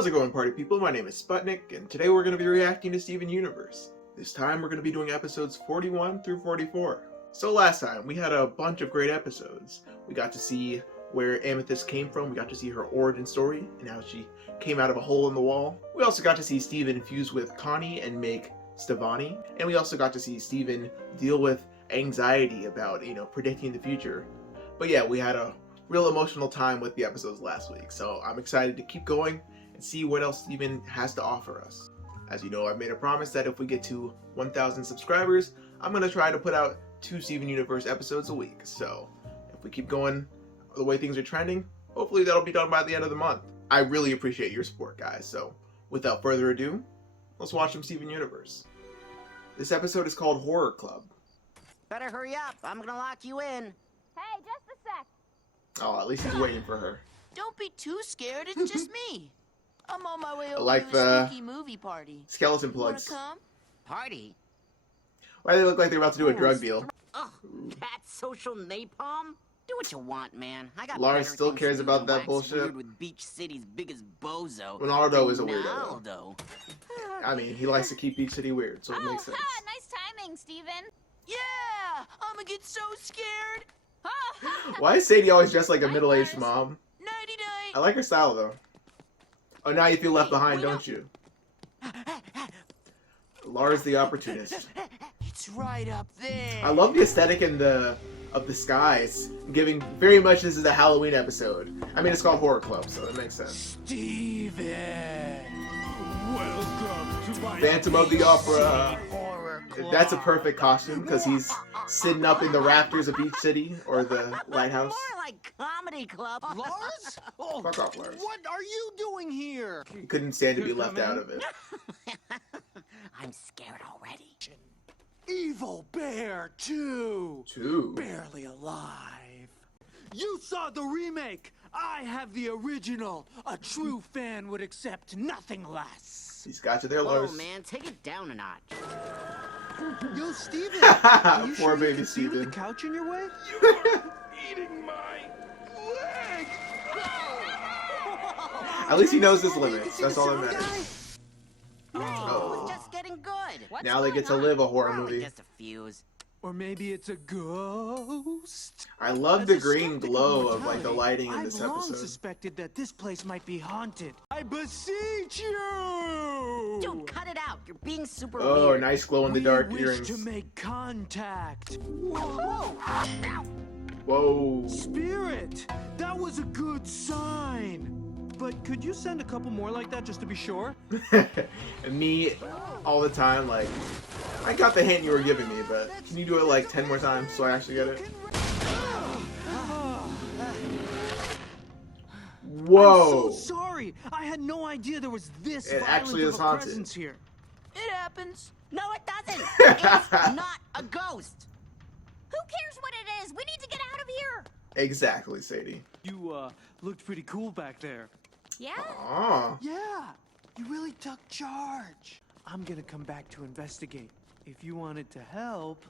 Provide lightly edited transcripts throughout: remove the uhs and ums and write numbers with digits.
How's it going, party people? My name is Sputnik, and today we're going to be reacting to Steven Universe. This time we're going to be doing episodes 41 through 44. So last time, we had a bunch of great episodes. We got to see where Amethyst came from, we got to see her origin story, and how she came out of a hole in the wall. We also got to see Steven fuse with Connie and make Stevani, and we also got to see Steven deal with anxiety about, predicting the future. But yeah, we had a real emotional time with the episodes last week, so I'm excited to keep going and see what else Steven has to offer us. As you know, I've made a promise that if we get to 1,000 subscribers, I'm going to try to put out 2 Steven Universe episodes a week. So if we keep going the way things are trending, hopefully that'll be done by the end of the month. I really appreciate your support, guys. So without further ado, let's watch some Steven Universe. This episode is called Horror Club. Better hurry up. I'm going to lock you in. Hey, just a sec. Oh, at least he's waiting for her. Don't be too scared. It's just me. I'm on my way over like to the a spooky movie party. Skeleton Wanna plugs. come? Party? Why do they look like they're about to do a drug deal? Oh, that social napalm? Do what you want, man. I got Lars better still things cares to do about than that wax bullshit. weird with Beach City's biggest bozo. Ronaldo is a weirdo, though. Ronaldo. I mean, he likes to keep Beach City weird, so it makes sense. Nice timing, Steven. Yeah! I'm gonna get so scared. Why is Sadie always dressed like a middle-aged mom? Nighty-night. I like her style, though. Oh, now you feel left behind, don't you? Lars the opportunist. It's right up there. I love the aesthetic and of the skies, giving very much this is a Halloween episode. I mean, it's called Horror Club, so it makes sense. Steven, welcome to my Phantom of the Opera. Horror Club. That's a perfect costume because he's sitting up in the rafters of Beach City or the lighthouse. More like comedy club. Lars? Oh, Fuck off, Lars. what are you doing here? He couldn't stand to be left out of it. I'm scared already. Evil Bear 2. Too. Barely alive. You saw the remake. I have the original. A true fan would accept nothing less. He's got you there, Oh Lars. man, take it down a notch. Yo, Steven. Are you Poor sure baby you can see with Steven. the couch in your way? Eating my leg! At least he knows his limits. That's all that matters. Nice. Oh. It was just getting good. Now they get to live a horror Probably movie. just a fuse. Or maybe it's a ghost? I love As the a green skeptic glow of of like the mortality, lighting in this I've long episode. suspected that this place might be haunted. I beseech you! Dude, cut it out. You're being super Oh, weird. nice glow in the dark we wish earrings. to make contact. Whoa. Whoa. Spirit! That was a good sign. But could you send a couple more like that just to be sure? And me, all the time, like, I got the hint you were giving me, but can you do it like 10 more times so I actually get it? Whoa! I'm so sorry. I had no idea there was this It violent actually of is a haunted. presence here. It happens. No, it doesn't. It's not a ghost. Who cares what it is? We need to get out of here. Exactly, Sadie. You looked pretty cool back there. Yeah? Aw. Yeah, you really took charge. I'm gonna come back to investigate. If you wanted to help.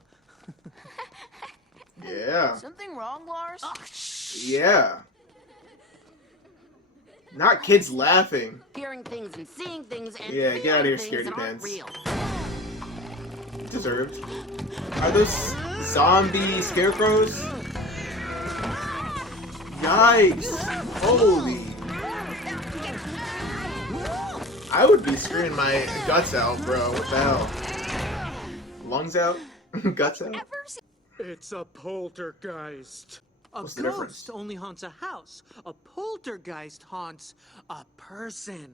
Yeah. Something wrong, Lars? Oh, Yeah. Not kids laughing. Hearing things and seeing things and Yeah, get out of here, feeling scaredy things that aren't pants. real. Deserved. Are those zombie scarecrows? Yikes! Holy! I would be screaming my guts out, bro. What the hell? Lungs out? Guts out? It's a poltergeist. A What's the ghost difference? only haunts a house. A poltergeist haunts a person.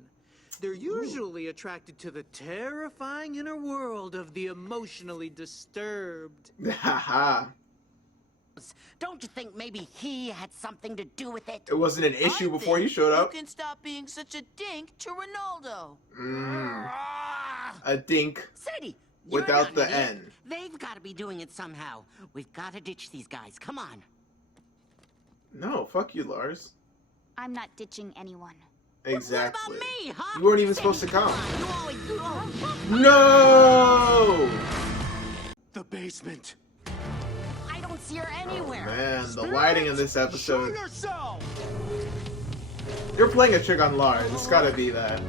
They're usually attracted to the terrifying inner world of the emotionally disturbed. Haha. Don't you think maybe he had something to do with it? It wasn't an issue I before think you showed up. You can stop being such a dink to Ronaldo. A dink Sadie, without you're the not an idiot. N. They've got to be doing it somehow. We've got to ditch these guys. Come on. No, fuck you, Lars. I'm not ditching anyone. Exactly. What about me, huh? You weren't even supposed to come. You always No! The basement. I don't see her anywhere. Man, the lighting in this Show episode. yourself! You're playing a trick on Lars. It's gotta be that.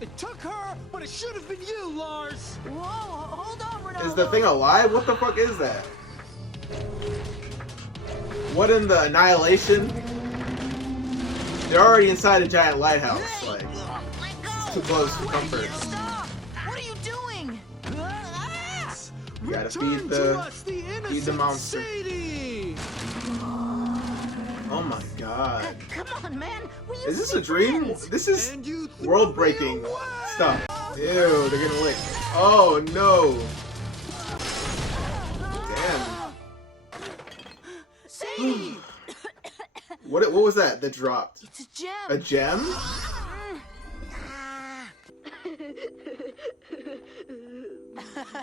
It took her, but it should have been you, Lars. Whoa, hold on, Ronaldo. Is the thing alive? What the fuck is that? What in the Annihilation? They're already inside a giant lighthouse. Hey, Like, let go. it's too close to comfort. Stop! What are you doing? You gotta Return feed to the us, the innocent feed the monster. Sadie. Oh my god. Come on, man. We Is used this to a be dream? friends. This is And you threw world me breaking away. stuff. Ew, they're getting licked. Oh no. Damn. Sadie! What was that that dropped? It's a gem. A gem?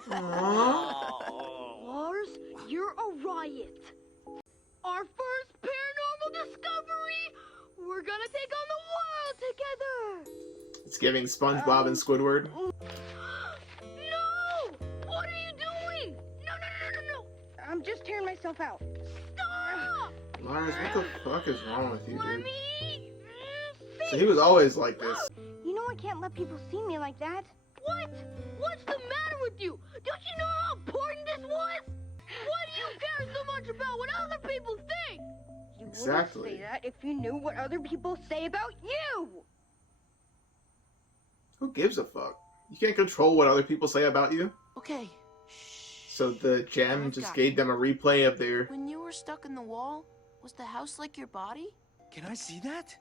Aww. Lars, you're a riot. Our first paranormal discovery. We're gonna take on the world together. It's giving SpongeBob and Squidward. No! What are you doing? No. I'm just tearing myself out. Stop! Lars, what the fuck is wrong with you, Let dude? me. So he was always like this. You know I can't let people see me like that. What? What's the matter with you? Don't you know how important this was? Why do you care so much about what other people think? You Exactly. wouldn't say that if you knew what other people say about you. Who gives a fuck? You can't control what other people say about you. Okay. Shh. So the gem I've just got gave them a replay of their... When you were stuck in the wall, was the house like your body? Can I see that?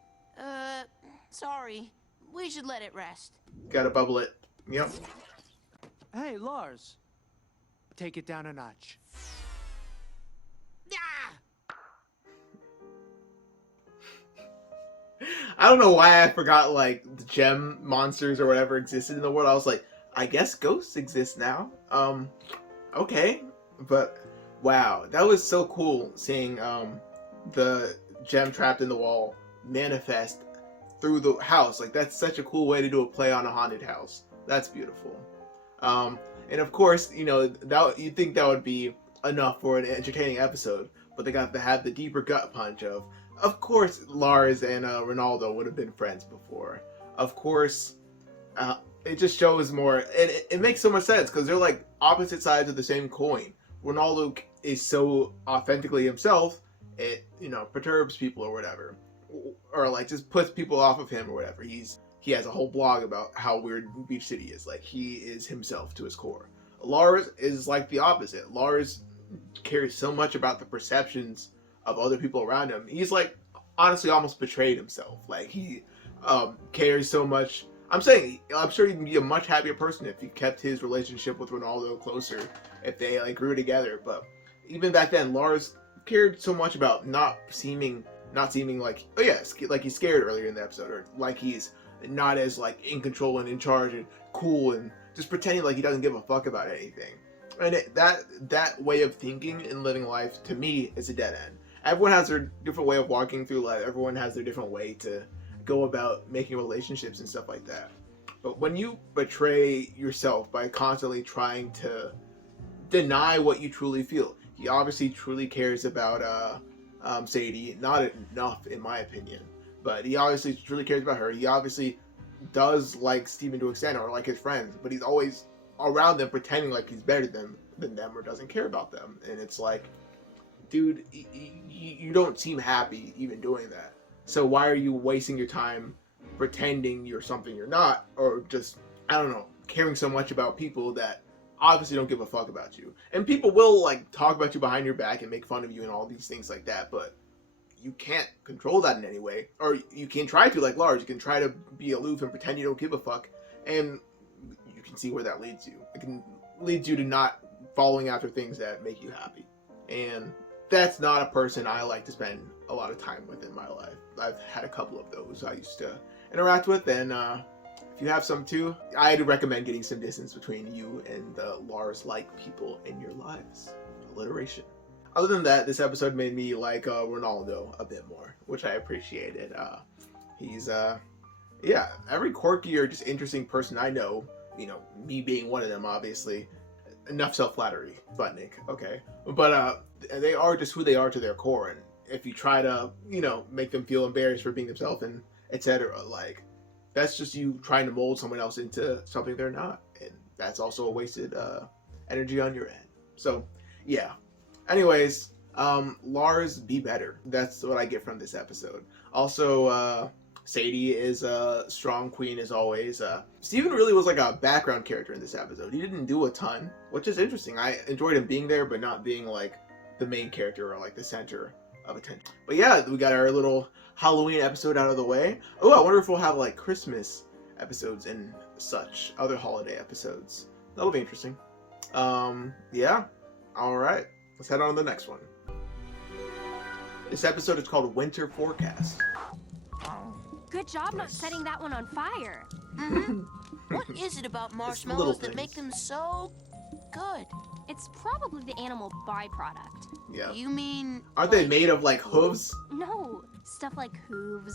Sorry. We should let it rest. Gotta bubble it. Yep. Hey, Lars. Take it down a notch. Ah! I don't know why I forgot, like, the gem monsters or whatever existed in the world. I was like, I guess ghosts exist now. Okay. But, wow. That was so cool seeing, the gem trapped in the wall manifest through the house. Like, that's such a cool way to do a play on a haunted house. That's beautiful. And of course, you know, that you'd think that would be enough for an entertaining episode, but they got to have the deeper gut punch of course, Lars and Ronaldo would have been friends before. Of course, it just shows more, and it makes so much sense because they're like opposite sides of the same coin. Ronaldo is so authentically himself, it, you know, perturbs people or whatever, or like just puts people off of him or whatever. He has a whole blog about how weird Beach City is. Like, he is himself to his core. Lars is like the opposite. Lars cares so much about the perceptions of other people around him. He's like, honestly, almost betrayed himself. Like, he cares so much. I'm sure he'd be a much happier person if he kept his relationship with Ronaldo closer, if they like grew together. But even back then, Lars cared so much about not seeming like, oh yeah, like he's scared earlier in the episode, or like he's not as like in control and in charge and cool and just pretending like he doesn't give a fuck about anything. And that way of thinking and living life, to me, is a dead end. Everyone has their different way of walking through life. Everyone has their different way to go about making relationships and stuff like that. But when you betray yourself by constantly trying to deny what you truly feel, he obviously truly cares about Sadie. Not enough, in my opinion. But he obviously truly cares about her. He obviously does like Steven to an extent, or like his friends, but he's always around them pretending like he's better than them or doesn't care about them. And it's like, dude, you don't seem happy even doing that. So why are you wasting your time pretending you're something you're not, or just, I don't know, caring so much about people that obviously don't give a fuck about you? And people will like talk about you behind your back and make fun of you and all these things like that, but you can't control that in any way. Or you can try to, like Lars, you can try to be aloof and pretend you don't give a fuck, and you can see where that leads you. It can lead you to not following after things that make you happy. And that's not a person I like to spend a lot of time with in my life. I've had a couple of those I used to interact with, and if you have some too, I'd recommend getting some distance between you and the Lars-like people in your lives. Alliteration. Other than that, this episode made me like Ronaldo a bit more, which I appreciated. He's, yeah, every quirky or just interesting person I know, you know, me being one of them, obviously. Enough self-flattery, Butnick, okay? But they are just who they are to their core, and if you try to, you know, make them feel embarrassed for being themselves and etc. Like, that's just you trying to mold someone else into something they're not, and that's also a wasted energy on your end. So yeah, anyways, Lars, be better. That's what I get from this episode. Also, Sadie is a strong queen as always. Steven really was like a background character in this episode. He didn't do a ton, which is interesting. I enjoyed him being there, but not being like the main character or like the center of attention. But yeah, we got our little Halloween episode out of the way. Oh, I wonder if we'll have like Christmas episodes and such, other holiday episodes. That'll be interesting. Yeah. All right. Let's head on to the next one. This episode is called Winter Forecast. Good job not setting that one on fire. What is it about little marshmallows that things. make them so good? It's probably the animal byproduct. Yeah. You mean... Aren't they like, made of like hooves? No, stuff like hooves,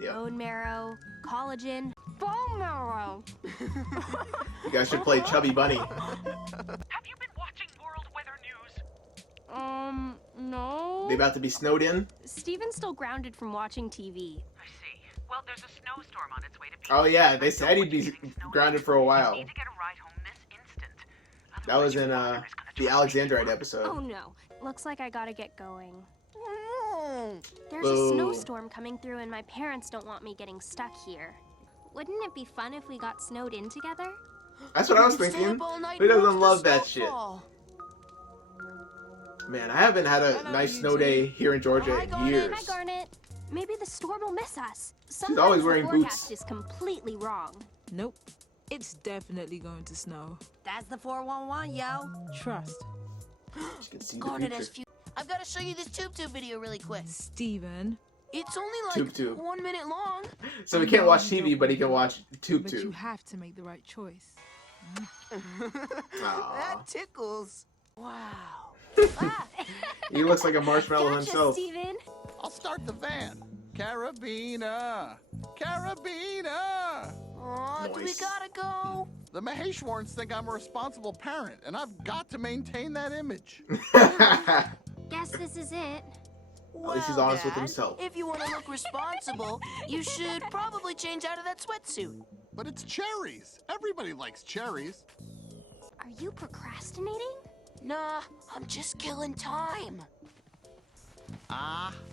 Yeah. bone marrow, collagen, bone marrow. You guys should play Chubby Bunny. Have you been watching World Weather News? No. They about to be snowed in? Steven's still grounded from watching TV. I see. Well, there's a snowstorm on its way to Peach. Oh yeah, they I said know he'd when be you're getting snowed grounded in. for a You while. need to get a ride home this instant. That was Otherwise in your father is gonna the try to beat you Alexandrite up. episode. Oh no, looks like I gotta get going. Mm. There's Boo. a snowstorm coming through and my parents don't want me getting stuck here. Wouldn't it be fun if we got snowed in together? That's what I was Stay thinking. up all night Who and watch doesn't the love that snow shit? fall. Man, I haven't had a Hello, nice you snow two. day here in Georgia Hi, in Garnet. years. Hi, Garnet. Maybe the storm will miss us. She's always Sometimes wearing the forecast boots. is completely wrong. Nope. It's definitely going to snow. That's the 411, yo. Trust. She can see the Garnet has future. I've got to show you this tube video really quick. Steven. It's only like Tube. 1 minute long. So he can't watch TV, but he can watch But you Tube. have to make the right choice. That tickles. Wow. He looks like a marshmallow Gotcha, himself. Steven. I'll start the van. Carabina! Carabina! Aw, do we Nice. gotta go? The Maheshwarns think I'm a responsible parent, and I've got to maintain that image. Guess this is it. At least he's Well, honest with Dad, himself. If you want to look responsible, you should probably change out of that sweatsuit. But it's cherries. Everybody likes cherries. Are you procrastinating? Nah, I'm just killing time.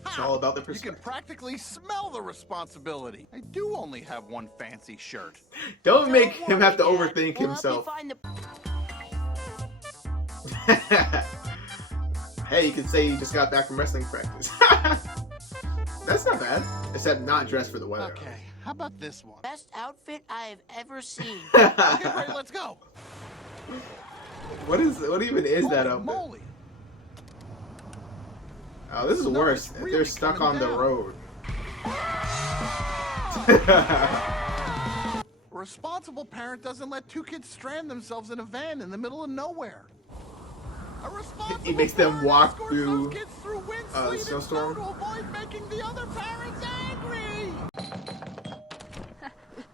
It's all about the You can perspective. practically smell the responsibility. I do only have one fancy shirt. Don't make him have to worry, Dad. overthink We'll himself. Help you find the... Hey, you could say you just got back from wrestling practice. That's not bad. Except not dressed for the weather. Okay, how about this one? best outfit I have ever seen. Okay, great, let's go. What even is that Holy up there? moly. Oh, this is No, worse. it's If really they're stuck on coming the down. road. A responsible parent doesn't let two kids strand themselves in a van in the middle of nowhere. A responsible He makes them parent walk escorts through, those kids through wind, a sleet, and snow snowstorm. to avoid making the other parents angry.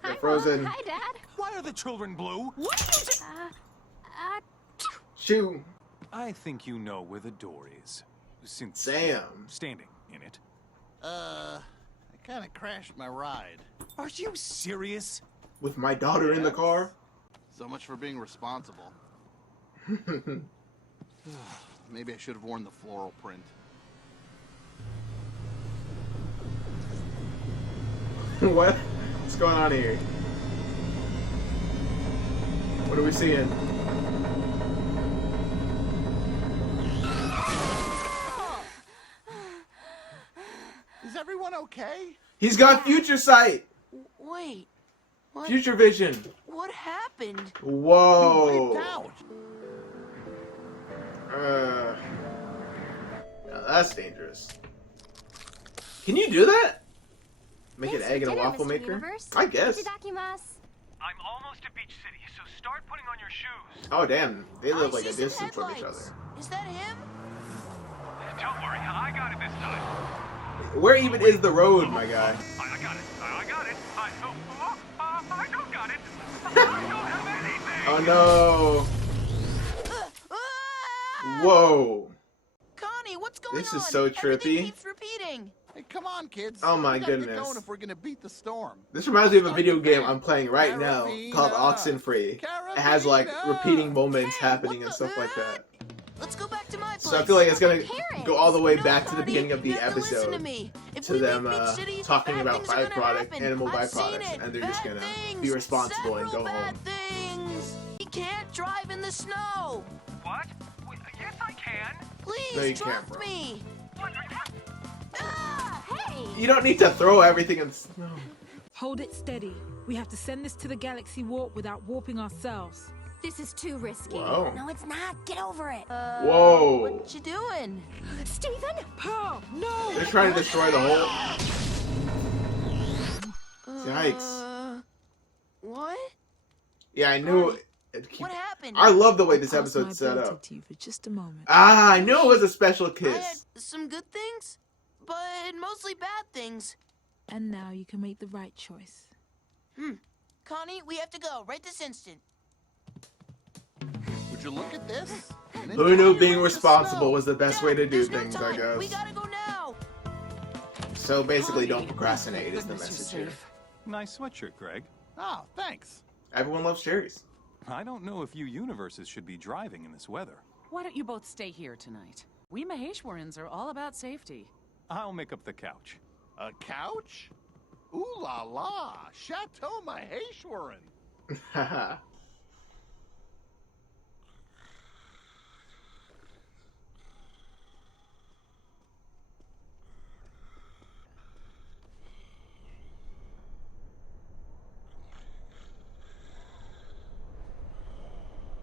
They're frozen. Hi, Dad. Why are the children blue? Shoo. I think you know where the door is. Since Sam. you're standing in it. I kind of crashed my ride. Are you serious? With my daughter in the car. So much for being responsible. Maybe I should have worn the floral print. What? What's going on here? What are we seeing? Is everyone okay? He's got future sight. Wait, what? Future vision. What happened? Whoa. Wiped out. Now that's dangerous. Can you do that? Make Thanks an for egg in a dinner, waffle Mr. maker? Universe. I guess. Itadakimasu. I'm almost at Beach City, so start putting on your shoes. Oh damn, they live I like a see some distance from each headlights. other. Is that him? Don't worry, I got it this time. Where even is the road, my guy? I got it. I got it. I don't got it. I don't have anything. Oh no. Ah! Whoa. Connie, what's going on? This is so Everything trippy. keeps repeating. Hey, come on, kids. Oh my we gotta goodness. Get going if we're gonna beat the storm. This reminds me of a video game I'm playing right now called Oxenfree. It has like repeating moments happening and stuff like that. Let's go back to my place. So I feel like it's gonna go all the way No, back to the Connie, beginning of the you have to listen episode to me. If to we them make big cities, talking bad about things are gonna happen. animal I've seen byproducts, it. and they're just Bad gonna things. be responsible and Several go home. bad things. We can't drive in the snow. What? Wait, yes, I can. Please No, you trust can't, bro. me. What? Ah, Hey! You don't need to throw everything in the snow. Hold it steady. We have to send this to the Galaxy Warp without warping ourselves. This is too risky. Whoa. No, it's not. Get over it. Whoa. What you doing? Steven? Pearl, no! They're trying to destroy the whole... Yikes. What? Yeah, I knew... What happened? I love the way this Pass my episode's set ability up. to you for just a moment. Ah, I knew it was a special I had kiss. some good things, but mostly bad things. And now you can make the right choice. Connie, we have to go right this instant. Would you look at this? An Who knew entire being room of responsible snow. was the best way to do There's no things, I time. We guess. gotta go now. So basically, don't Connie, procrastinate is the goodness, message you're here. safe. Nice sweatshirt, Greg. Oh, thanks. Everyone loves cherries. I don't know if you universes should be driving in this weather. Why don't you both stay here tonight? We Maheshwarans are all about safety. I'll make up the couch. A couch? Ooh la la! Chateau Maheshwaran. Haha.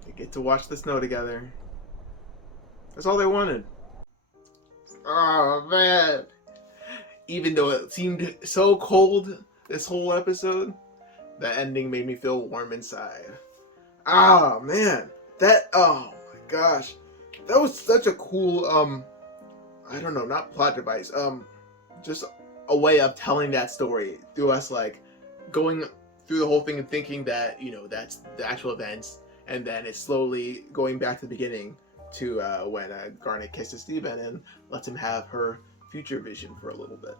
They get to watch the snow together. That's all they wanted. Oh man. Even though it seemed so cold this whole episode, the ending made me feel warm inside. Ah man. Oh my gosh. That was such a cool I don't know, not plot device. Just a way of telling that story through us like going through the whole thing and thinking that, you know, that's the actual events, and then it's slowly going back to the beginning to when Garnet kisses Steven and lets him have her future vision for a little bit.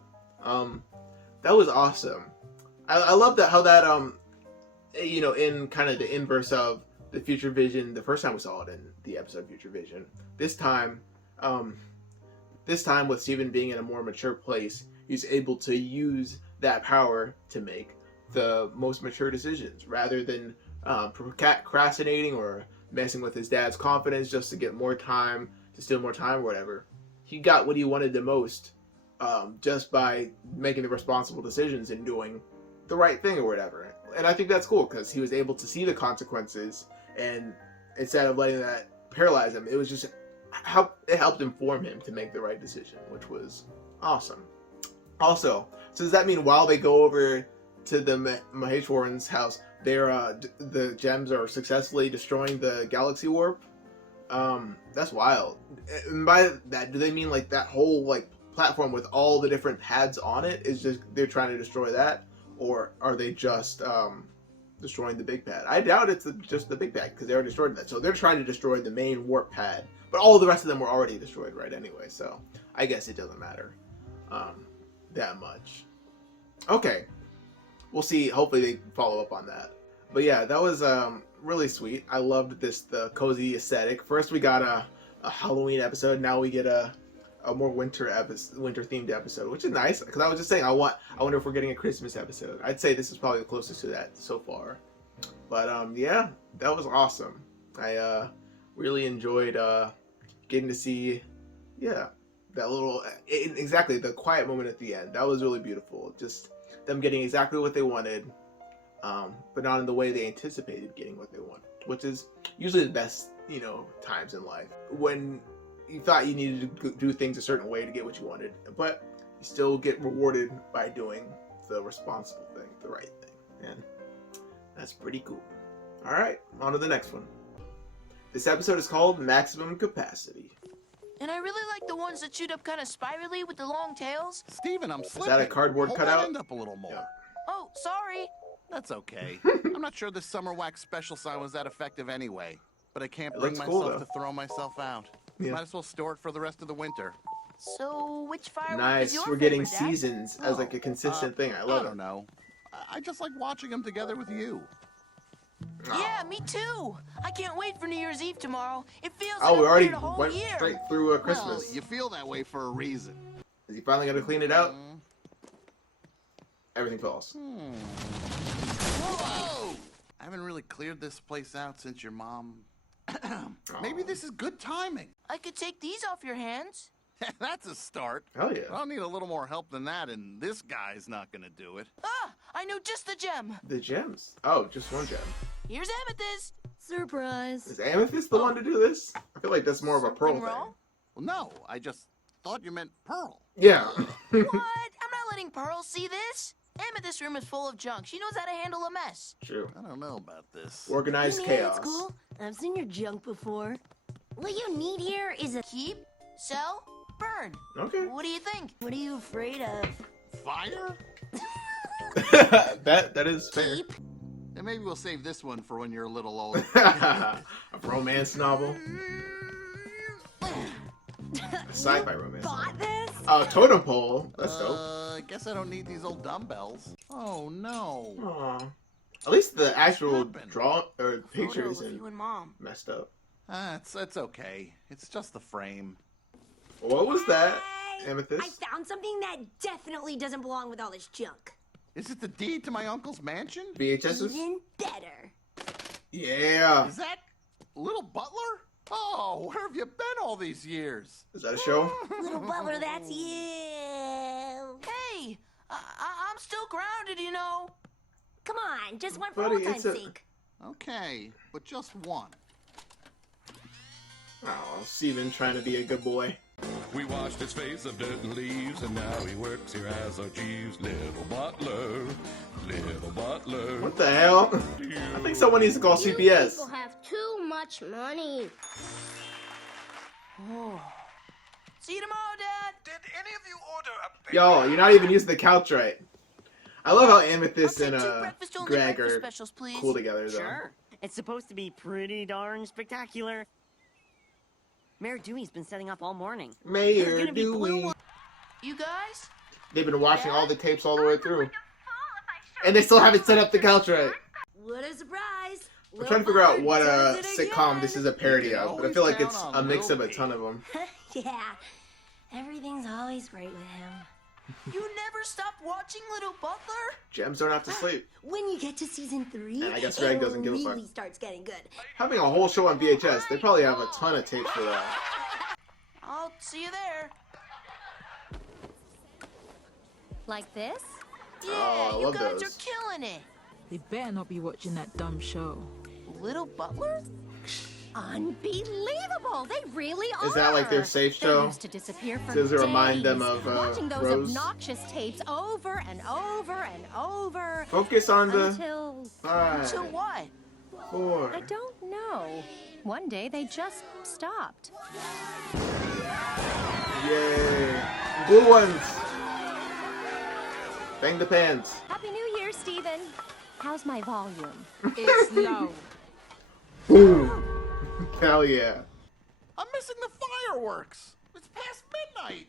That was awesome. I love that how that you know, in kind of the inverse of the future vision the first time we saw it in the episode Future Vision. This time with Steven being in a more mature place, he's able to use that power to make the most mature decisions rather than procrastinating or messing with his dad's confidence just to get more time, to steal more time or whatever. He got what he wanted the most just by making the responsible decisions and doing the right thing or whatever. And I think that's cool because he was able to see the consequences, and instead of letting that paralyze him, it was just it helped inform him to make the right decision, which was awesome. Also, so does that mean while they go over to the Maheshwaran's house, the gems are successfully destroying the galaxy warp? That's wild. And by that, do they mean like that whole like platform with all the different pads on it is just they're trying to destroy that, or are they just destroying the big pad? I doubt it's just the big pad because they already destroyed that. So they're trying to destroy the main warp pad, but all the rest of them were already destroyed, right? Anyway, so I guess it doesn't matter that much. Okay. We'll see. Hopefully they follow up on that. But yeah, that was really sweet. I loved the cozy aesthetic. First we got a Halloween episode. Now we get a more winter themed episode, which is nice. Because I was just saying, I wonder if we're getting a Christmas episode. I'd say this is probably the closest to that so far. But yeah, that was awesome. I really enjoyed getting to see, that little exactly the quiet moment at the end. That was really beautiful. Just them getting exactly what they wanted, but not in the way they anticipated getting what they wanted, which is usually the best, times in life. When you thought you needed to do things a certain way to get what you wanted, but you still get rewarded by doing the responsible thing, the right thing. And that's pretty cool. All right, on to the next one. This episode is called Maximum Capacity. And I really like the ones that shoot up kind of spirally with the long tails. Steven, I'm slipping. Is that a cardboard Hold cutout? that end up a little more. Yeah. Oh, sorry. That's okay. I'm not sure this summer wax special sign was that effective anyway, but I can't It bring looks cool, myself though. to throw myself out. Yeah. Might as well store it for the rest of the winter. So, which firework is Nice. your We're getting favorite, Dad? seasons as like a consistent thing. I love I don't know. I just like watching them together with you. Yeah, me too. I can't wait for New Year's Eve tomorrow. It feels Oh, like we I've already waited a whole went year. straight through Well, Christmas. you feel that way for a reason. Is he finally gonna clean it out? Everything falls. Whoa! I haven't really cleared this place out since your mom... Maybe this is good timing. I could take these off your hands. That's a start. Hell yeah. I'll need a little more help than that, and this guy's not gonna do it. Ah, I know just the gem. The gems. Oh, just one gem. Here's amethyst. Surprise. Is Amethyst the one to do this? I feel like that's more of a pearl Something thing. wrong? Well, no, I just thought you meant Pearl. Yeah. What? I'm not letting Pearl see this. Amethyst room is full of junk. She knows how to handle a mess. True. I don't know about this. Organized chaos. I've seen your junk before. What you need here is a keep, sell, burn. Okay. What do you think? What are you afraid of? Fire? that is fair. And maybe we'll save this one for when you're a little older. A romance novel. A sci-fi romance novel. This? Oh, totem pole. That's dope. I guess I don't need these old dumbbells. Oh, no. Aw. At least the actual happened? draw or picture Photo of isn't you and Mom. messed up. It's okay. It's just the frame. What was that, I Amethyst? found something that definitely doesn't belong with all this junk. Is it the deed to my uncle's mansion? VHSs? Even better. Yeah. Is that Little Butler? Oh, where have you been all these years? Is that a show? Little Butler, that's you. Hey, I'm still grounded, you know. Come on, just one for Buddy, old time's it's a- sake. Okay, but just one. Oh, Steven trying to be a good boy. We washed his face of dirt and leaves, and now he works here as our Jeeves. Little butler, little butler. What the hell? I think someone needs to call CPS. People have too much money. Oh. See you tomorrow, Dad. Did any of you order a Yo, you're not even using the couch right. I love how Amethyst I'll and take two breakfast-only Greg breakfast are specials, please. cool together, though. Sure. It's supposed to be pretty darn spectacular. Mayor Dewey's been setting up all morning. Mayor gonna be blue. Dewey. You guys? They've been watching all the tapes all the way through. And they still haven't set up the couch right. What a surprise. I'm trying to figure out what sitcom this is a parody of, but I feel like it's a mix of a ton of them. Yeah, everything's always great with him. You never stop watching Little Butler? Gems don't have to sleep. When you get to season 3, And I guess Greg doesn't give a fuck. really starts getting good. Having a whole show on VHS, they probably have a ton of tapes for that. I'll see you there. Like this? Yeah, Oh, I you love guys those. are killing it. They better not be watching that dumb show. Little Butler? Unbelievable! They really are. Is that like their safe show? They used to disappear for Does it remind them days, of watching those Rose? obnoxious tapes over and over and over. Focus on the Until 5, To what? 4. I don't know. One day they just stopped. Yay! Blue ones. Bang the pants. Happy New Year, Steven. How's my volume? It's low. Boom! Hell yeah! I'm missing the fireworks. It's past midnight.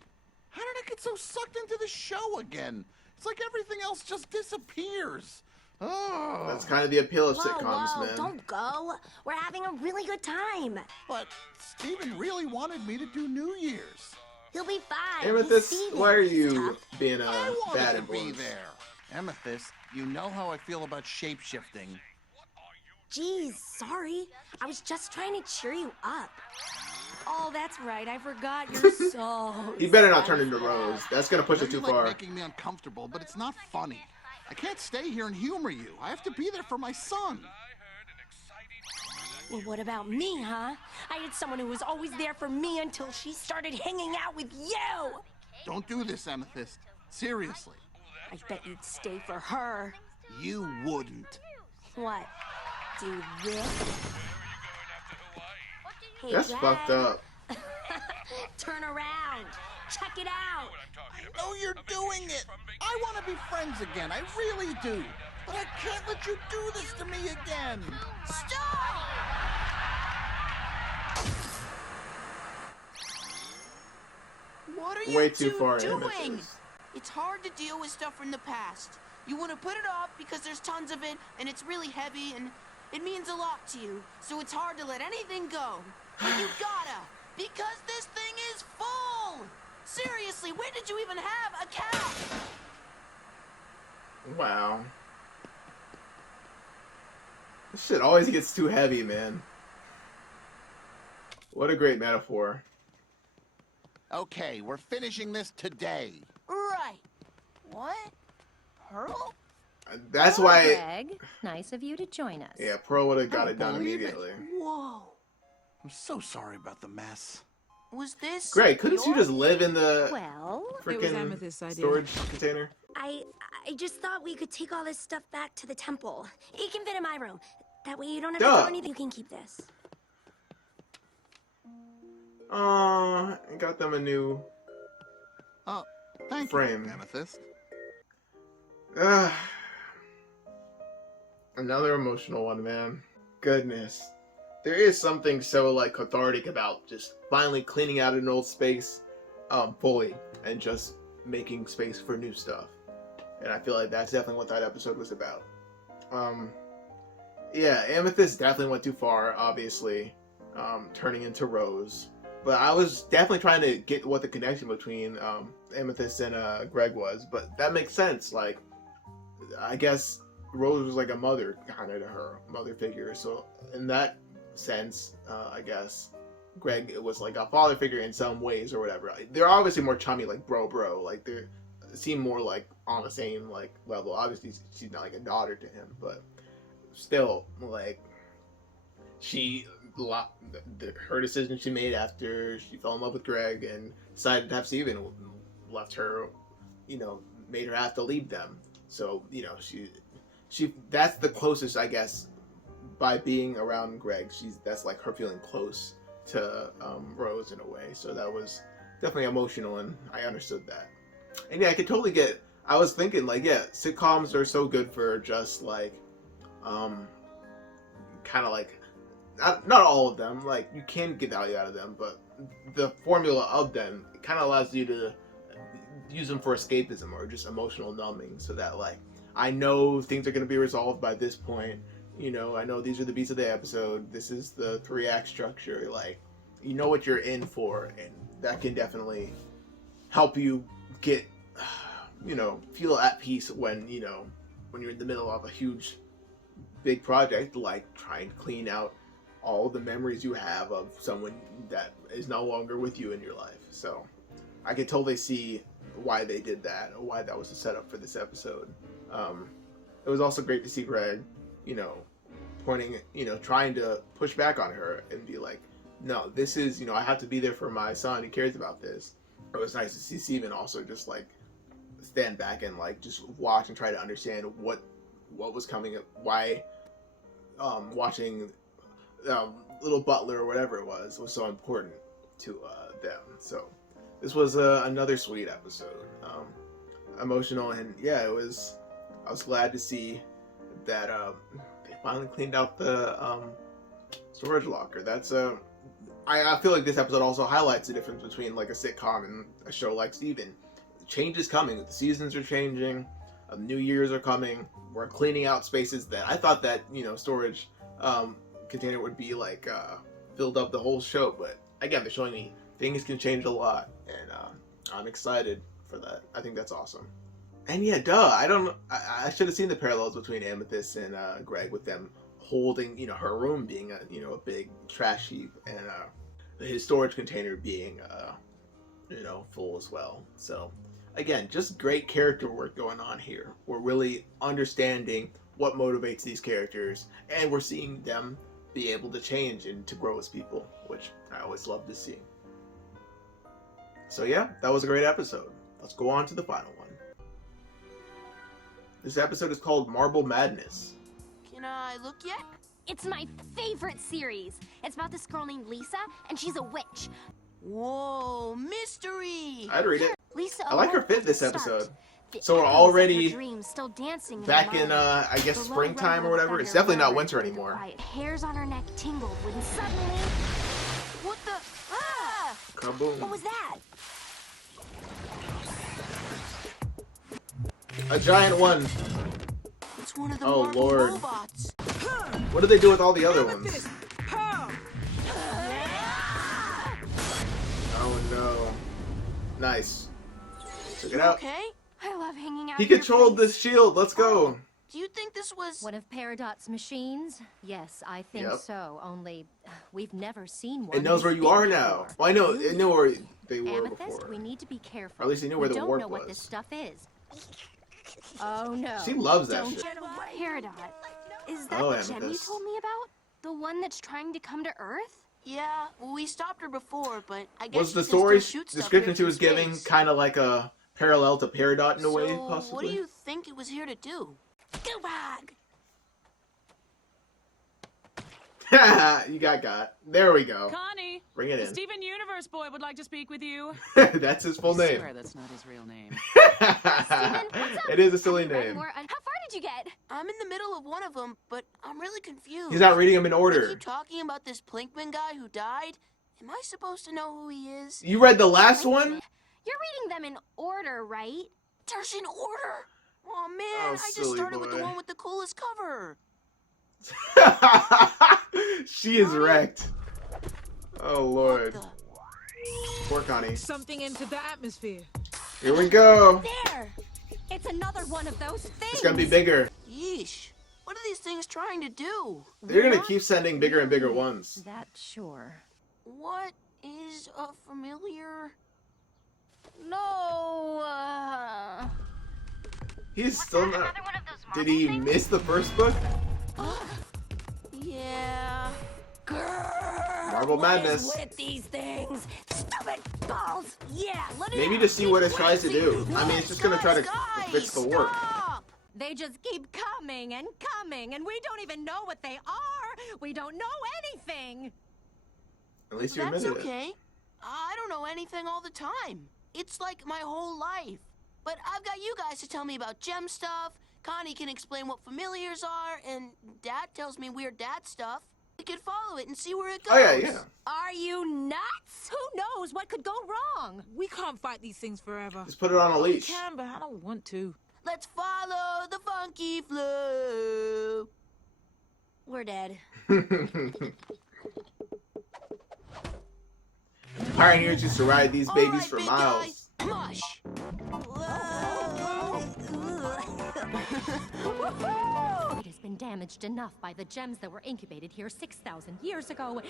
How did I get so sucked into the show again? It's like everything else just disappears. Oh. That's kind of the appeal of Whoa, sitcoms, whoa, man. don't go. We're having a really good time. But Steven really wanted me to do New Year's. He'll be fine. Amethyst, He's Steven. why are He's you tough. being I a wanted bad to be influence? there. Amethyst, you know how I feel about shape-shifting. Geez, sorry. I was just trying to cheer you up. Oh, that's right. I forgot you're so. You better not turn into Rose. That's gonna push I it know too you like far. making me uncomfortable, but it's not funny. I can't stay here and humor you. I have to be there for my son. Well, what about me, huh? I had someone who was always there for me until she started hanging out with you. Don't do this, Amethyst. Seriously. I bet you'd stay for her. You wouldn't. What? Do this? Hey, That's Dad. fucked up. Turn around. Check it out. I know you're doing it. I want to be friends again. I really do. But I can't let you do this to me again. Stop! What are way you too two far, doing? Amethyst. It's hard to deal with stuff from the past. You want to put it off because there's tons of it, and it's really heavy, and it means a lot to you. So it's hard to let anything go. But you gotta, because this thing is full. Seriously, when did you even have a cat? Wow. This shit always gets too heavy, man. What a great metaphor. Okay, we're finishing this today. Right. What? Pearl? That's Hello, why. Greg. Nice of you to join us. Yeah, Pearl would have got I it done don't believe it. immediately. Whoa. I'm so sorry about the mess. Was this... Greg, couldn't you your- just live in the Well, It was freaking Amethyst's idea. storage container? I just thought we could take all this stuff back to the temple. It can fit in my room. That way you don't have to Duh. do anything. You can keep this. I got them a new Oh, thank frame. you, Amethyst. Another emotional one, man. Goodness. There is something so, like, cathartic about just finally cleaning out an old space fully and just making space for new stuff. And I feel like that's definitely what that episode was about. Yeah, Amethyst definitely went too far, obviously, turning into Rose. But I was definitely trying to get what the connection between Amethyst and Greg was. But that makes sense. Like, I guess Rose was like a mother kind of to her, mother figure. So in that sense, I guess Greg was like a father figure in some ways or whatever. They're obviously more chummy, like bro. Like they seem more like on the same like level. Obviously, she's not like a daughter to him, but still, like her decision she made after she fell in love with Greg and decided to have Steven left her, made her have to leave them. So, she that's the closest, I guess, by being around Greg. That's like her feeling close to Rose in a way. So that was definitely emotional, and I understood that. And yeah, I could totally get. I was thinking like, yeah, sitcoms are so good for just like, kind of like. Not all of them, like, you can get value out of them, but the formula of them kind of allows you to use them for escapism or just emotional numbing, so that, like, I know things are going to be resolved by this point, I know these are the beats of the episode, this is the 3-act structure, like, you know what you're in for, and that can definitely help you get, feel at peace when you're in the middle of a huge, big project, like trying to clean out all the memories you have of someone that is no longer with you in your life. So I could totally see why they did that, or why that was the setup for this episode. It was also great to see Greg, pointing, trying to push back on her and be like, no, this is, I have to be there for my son. He cares about this. It was nice to see Steven also just like stand back and like just watch and try to understand what was coming, why watching little butler or whatever it was so important to them. So this was another sweet episode, emotional, and yeah, I was glad to see that they finally cleaned out the storage locker. That's I feel like this episode also highlights the difference between like a sitcom and a show like Steven. Change is coming. The seasons are changing. New years are coming. We're cleaning out spaces that I thought that storage container would be like filled up the whole show, but again, they're showing me things can change a lot, and I'm excited for that. I think that's awesome. And yeah, I should have seen the parallels between Amethyst and Greg, with them holding her room being a big trash heap, and his storage container being full as well. So again, just great character work going on here. We're really understanding what motivates these characters, and we're seeing them be able to change and to grow as people, which I always love to see. So yeah, that was a great episode. Let's go on to the final one. This episode is called Marble Madness. Can I look yet? It's my favorite series. It's about this girl named Lisa, and she's a witch. Whoa, mystery! I'd read it. Lisa I like her awoke fit at this the start. episode. The So we're echoes of already her dreams still dancing back her in, mind. I guess, The low springtime or rumble of whatever. It's thunder definitely not reverberated winter in the anymore. quiet. Hairs on her neck tingled when suddenly... What the? Ah! Kaboom. What was that? A giant one. It's one of the Oh, marble Lord. robots. What did they do with all the other ones? Oh no. Nice. Check it out. Okay? I love hanging out He at your controlled place. this shield. Let's go. Do you think this was... One of Peridot's machines? Yes, I think Yep. so. Only we've never seen one. It knows where who's you are been now. before. Well, I know. It knew where they were Amethyst, before. we need to be careful. Or at least he knew where we the don't warp know what this was. stuff is. Oh no. She loves that Don't shit. get away. Peridot. Is that Oh, the gem you Amethyst. told me about? The one that's trying to come to Earth? Yeah, well, we stopped her before, but I guess Was she the can still story shoot stuff description here she from was giving space. kind of like a parallel to Peridot in a way, So, what possibly? do you think it was here to do? Go bag! You got. There we go. Connie, Bring it the in. Steven Universe boy would like to speak with you. That's his full I name. swear that's not his real name. It is a silly Have you read name. more? How far did you get? I'm in the middle of one of them, but I'm really confused. He's not reading them in They order. keep talking about this Plinkman guy who died. Am I supposed to know who he is? You read the last one? You're reading them in order, right? There's an order! Oh man, Oh, I just silly started with the boy. one with the coolest cover. She is wrecked. Oh lord. What Poor Connie. Something entered the atmosphere. Here we go. There! It's another one of those things! It's gonna be bigger. Yeesh. What are these things trying to do? They're gonna keep sending bigger and bigger ones. That's sure. What is a familiar? No. He's still not. Did he miss the first book? Yeah. Marble Madness. With these things? Stupid balls! Yeah, let it Maybe out. to see what it tries to do. I mean, it's just gonna try to fix the warp. Stop! They just keep coming, and we don't even know what they are. We don't know anything. At least you That's admitted it. okay. I don't know anything all the time. It's like my whole life. But I've got you guys to tell me about gem stuff. Connie can explain what familiars are, and Dad tells me weird dad stuff. We could follow it and see where it goes. Oh yeah. Are you nuts? Who knows what could go wrong? We can't fight these things forever. Just put it on a We leash. can, but I don't want to. Let's follow the funky flow. We're dead. Pioneers used to ride these babies Alright, for big miles. guy, mush. It has been damaged enough by the gems that were incubated here 6,000 years ago.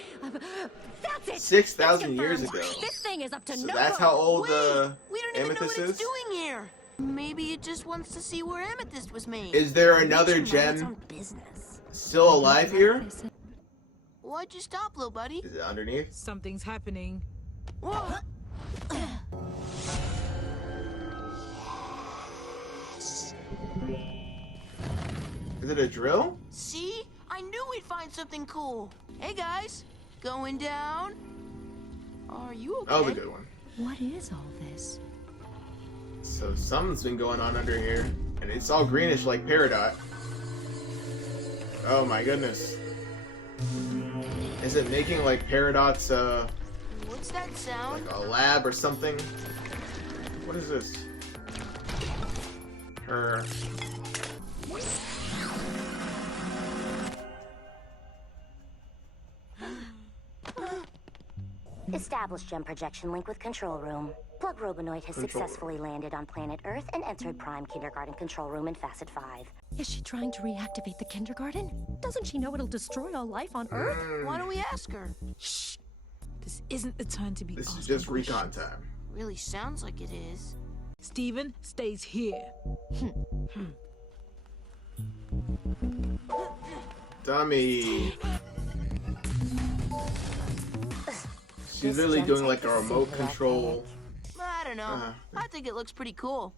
That's it. 6,000 It's years confirmed. ago. This thing is up to So no that's good. how old We don't even know Amethyst what it's is? doing here. Maybe it just wants to see where Amethyst was made. Is there another Nature minds gem on business. still alive here? Why'd you stop, little buddy? Is it underneath? Something's happening. Whoa. Is it a drill? See? I knew we'd find something cool. Hey, guys. Going down? Are you okay? That was a good one. What is all this? So something's been going on under here. And it's all greenish like Peridot. Oh my goodness. Is it making like Peridot's What's that sound? like a lab or something? What is this? Her. Establish gem projection link with control room. Plug Robinoid has successfully landed on planet Earth and entered Prime Kindergarten control room in Facet 5. Is she trying to reactivate the kindergarten? Doesn't she know it'll destroy all life on Earth? Why don't we ask her? Shh. This isn't the time to be This is asking just recon questions. time. Really sounds like it is. Steven stays here. Dummy. She's really doing like a remote control. I don't know. I think it looks pretty cool.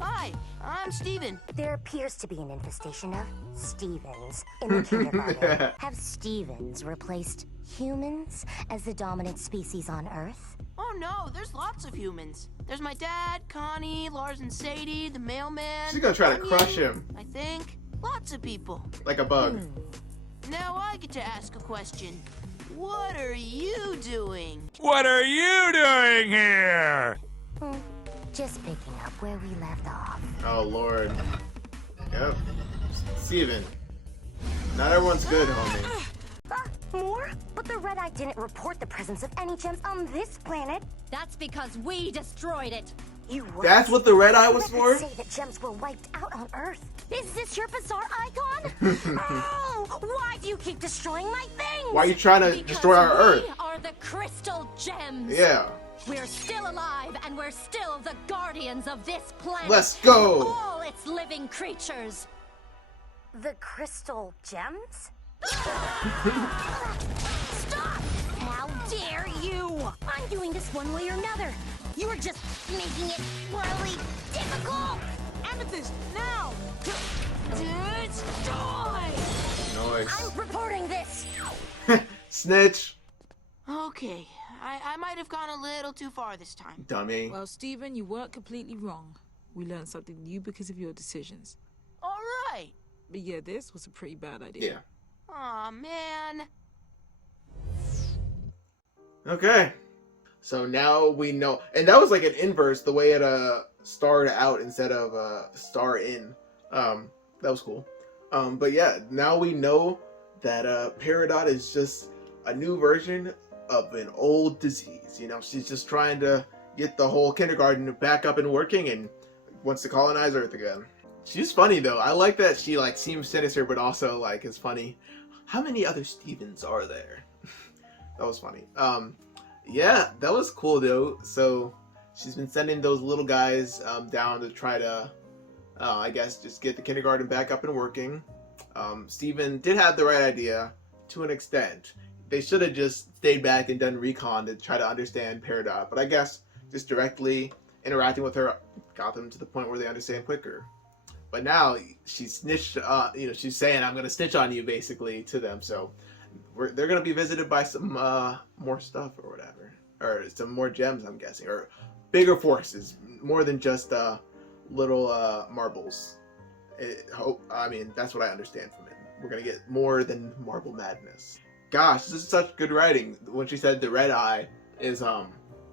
Hi, I'm Steven. There appears to be an infestation of Stevens in the kindergarten. Have Stevens replaced humans as the dominant species on Earth? Oh no, there's lots of humans. There's my dad, Connie, Lars and Sadie, the mailman. She's gonna try to Onion, crush him. I think. Lots of people. Like a bug. Now I get to ask a question. What are you doing? What are you doing here? Just picking up where we left off. Oh, Lord. Yep. Steven. Not everyone's good, homie. More? But the Red Eye didn't report the presence of any gems on this planet. That's because we destroyed it. You what? That's what the Red Eye was for? Say that gems were wiped out on Earth. Is this your bizarre icon? Oh, why do you keep destroying my things? Why are you trying to destroy our Earth? We are the crystal gems. Yeah. We're still alive, and we're still the guardians of this planet. Let's go. All its living creatures. The crystal gems? Stop! How dare you! I'm doing this one way or another. You're just making it really difficult. Amethyst, now! Destroy! Noise. I'm reporting this. Snitch. Okay, I might have gone a little too far this time. Dummy. Well, Stephen, you weren't completely wrong. We learned something new because of your decisions. All right. But yeah, this was a pretty bad idea. Yeah. Aw, man. Okay. So now we know. And that was like an inverse, the way it starred out instead of star in. That was cool. But yeah, now we know that Peridot is just a new version of an old disease. You know, she's just trying to get the whole kindergarten back up and working and wants to colonize Earth again. She's funny though. I like that she like seems sinister but also like is funny. How many other Stevens are there? That was funny. Yeah, that was cool though. So she's been sending those little guys down to try to I guess just get the kindergarten back up and working. Steven did have the right idea to an extent. They should have just stayed back and done recon to try to understand Peridot, but I guess just directly interacting with her got them to the point where they understand quicker. But now she snitched, you know, she's saying, I'm going to snitch on you, basically, to them. So they're going to be visited by some more stuff or whatever. Or some more gems, I'm guessing. Or bigger forces. More than just little marbles. I mean, that's what I understand from it. We're going to get more than marble madness. Gosh, this is such good writing. When she said the Red Eye is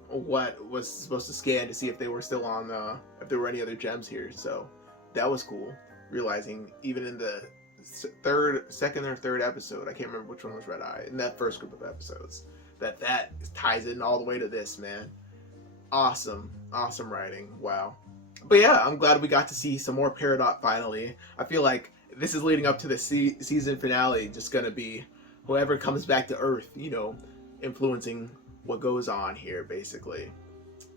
what was supposed to scan to see if they were still on, if there were any other gems here. So that was cool, realizing even in the second or third episode, I can't remember which one was Red Eye, in that first group of episodes, that ties in all the way to this, man. Awesome writing, wow. But yeah, I'm glad we got to see some more Peridot finally. I feel like this is leading up to the season finale, just gonna be whoever comes back to Earth, you know, influencing what goes on here, basically.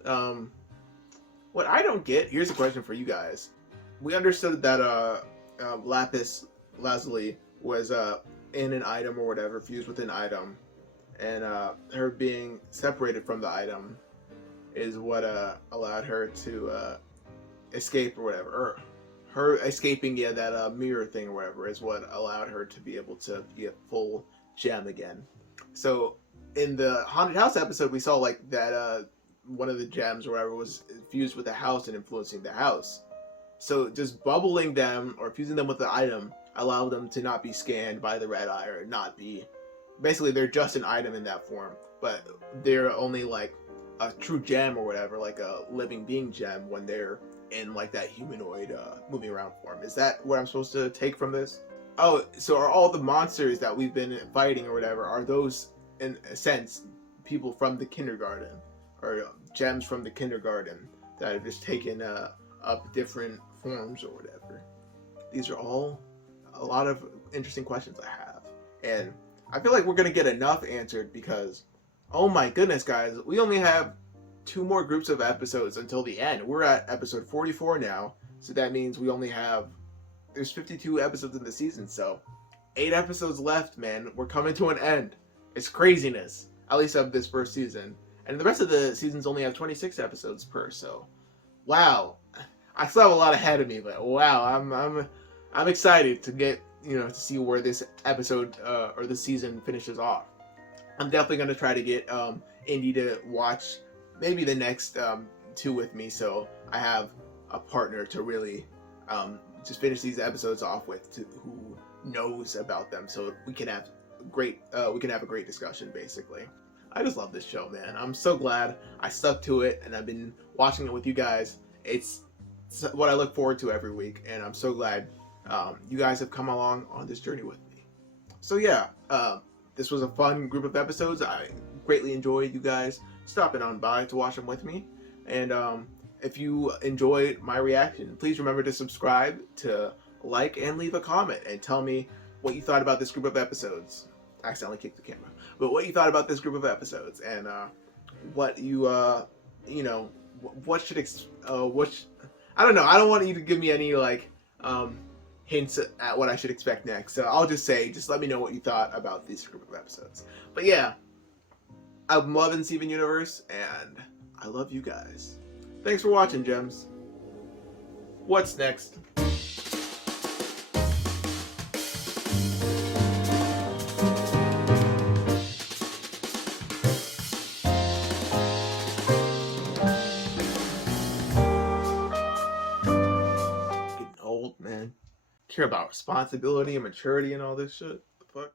What I don't get, here's a question for you guys. We understood that lapis lazuli was in an item or whatever, fused with an item, and her being separated from the item is what allowed her to escape or whatever, or her escaping that mirror thing or whatever is what allowed her to be able to be a full gem again. So in the haunted house episode, we saw like that one of the gems or whatever was fused with the house and influencing the house. So just bubbling them or fusing them with the item allowed them to not be scanned by the Red Eye, or not be, basically they're just an item in that form, but they're only like a true gem or whatever, like a living being gem when they're in like that humanoid moving around form. Is that what I'm supposed to take from this? Oh, so are all the monsters that we've been fighting or whatever, are those in a sense people from the kindergarten, or gems from the kindergarten that have just taken up different forms or whatever? These are all a lot of interesting questions I have, and I feel like we're gonna get enough answered because, oh my goodness guys, we only have 2 more groups of episodes until the end. We're at episode 44 now, so that means we only have, there's 52 episodes in the season, so 8 episodes left, man. We're coming to an end. It's craziness, at least of this first season, and the rest of the seasons only have 26 episodes per, so wow. I still have a lot ahead of me, but wow, I'm excited to get, you know, to see where this episode or the season finishes off. I'm definitely going to try to get Indy to watch maybe the next 2 with me, so I have a partner to really just finish these episodes off with, who knows about them, so we can have a great discussion, basically. I just love this show, man. I'm so glad I stuck to it, and I've been watching it with you guys. It's what I look forward to every week, and I'm so glad you guys have come along on this journey with me. So yeah, this was a fun group of episodes. I greatly enjoyed you guys stopping on by to watch them with me. And if you enjoyed my reaction, please remember to subscribe, to like, and leave a comment, and tell me what you thought about this group of episodes. I accidentally kicked the camera. But what you thought about this group of episodes, and what you, you know, what should, I don't know. I don't want you to give me any, like, hints at what I should expect next. So I'll just say, just let me know what you thought about this group of episodes. But yeah, I'm loving Steven Universe, and I love you guys. Thanks for watching, Gems. What's next? Getting old, man. Care about responsibility and maturity and all this shit. The fuck?